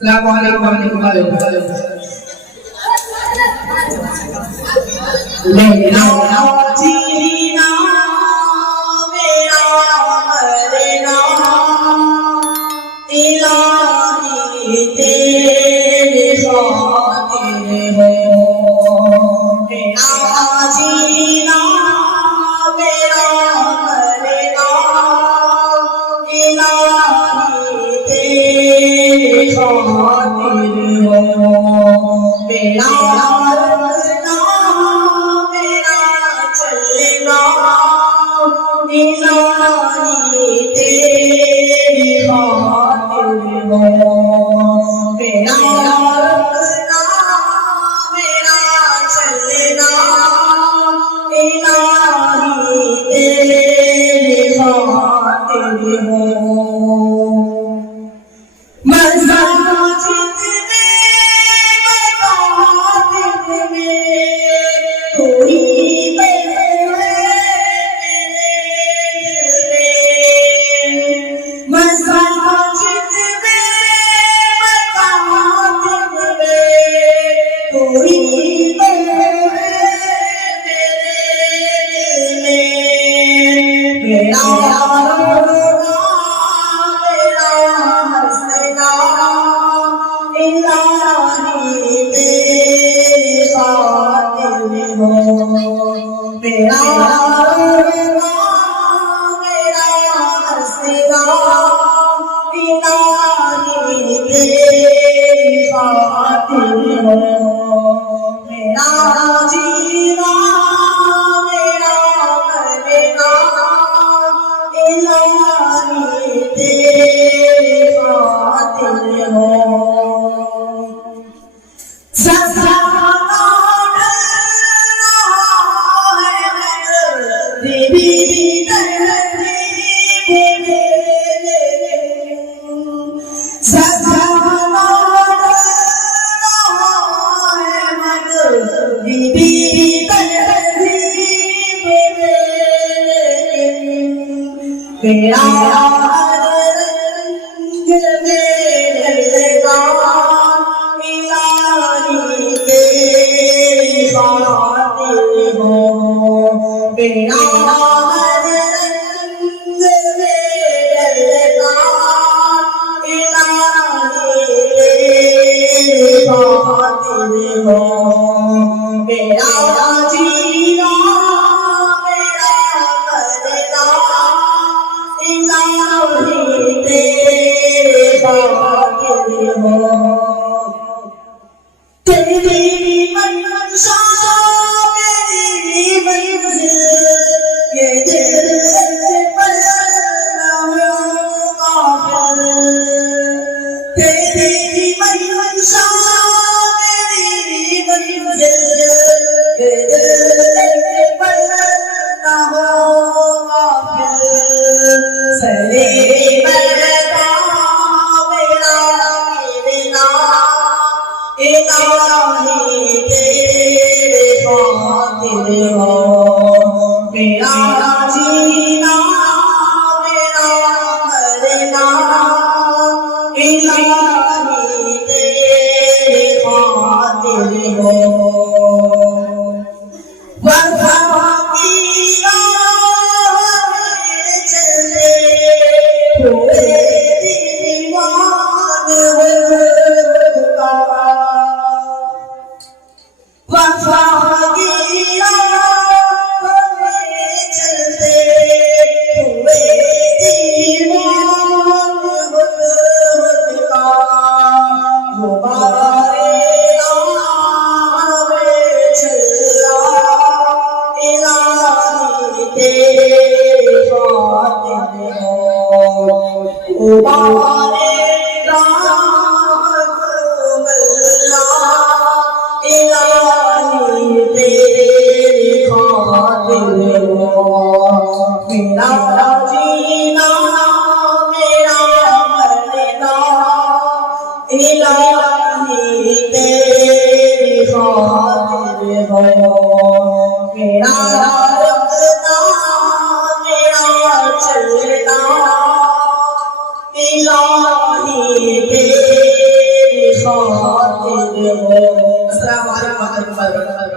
अस्सलामुअलैकुम warahmatullahi wabarakatuh। लेना जीना मेरा मरना इलाही तेरे खातिर हो। मेरा जीना मेरा मरना इलाही तेरे खातिर हो। मेरा मरना मेरा चलना इलाही तेरी खातिर हो। मेरा मरना मेरा चलना इलाही तेरी खातिर हो। मस्जिद में मकातिब में कोई मेरे दिल में। मस्जिद में मकातिब में कोई मेरे दिल में। मेरा रोना मेरा हंसना इलाही तेरी खातिर हो। मेरा रोना मेरा हंसना इलाही तेरी खातिर हो। मेरा जीना मेरा मरना इलाही तेरी खातिर हो। मेरा रंग मेरा इलाही तेरी खातिर हो। मेरा रंग मेरा इलाही तेरी खातिर हो। मेरा जीना मेरा मरना इलाही तेरे खातिर हो। तेरी मंशा मेरी मंजिल ये दिल पर न हो गाफिल। तेरी मंशा मेरी मंजिल ये दिल पर न हो गाफिल। सरे मरना मेरा गिरना इलाही तेरे खातिर हो। मेरा जीना मेरा मरना इलाही तेरे खातिर हो। वफा की राह में चले हुए दीवान होगा। वफा की राह में चलते हुए दीवान होगा। गुब्बारे राह में चला इलाही तेरी खातिर हो। गुब्बारे राह मल्ला इलाही तेरी खातिर हो। मेरा जीना मेरा मरना इलाही तेरी खातिर हो। मेरा रुकना मेरा चलना इलाही तेरी खातिर हो। अस्सलाम वालेकुम।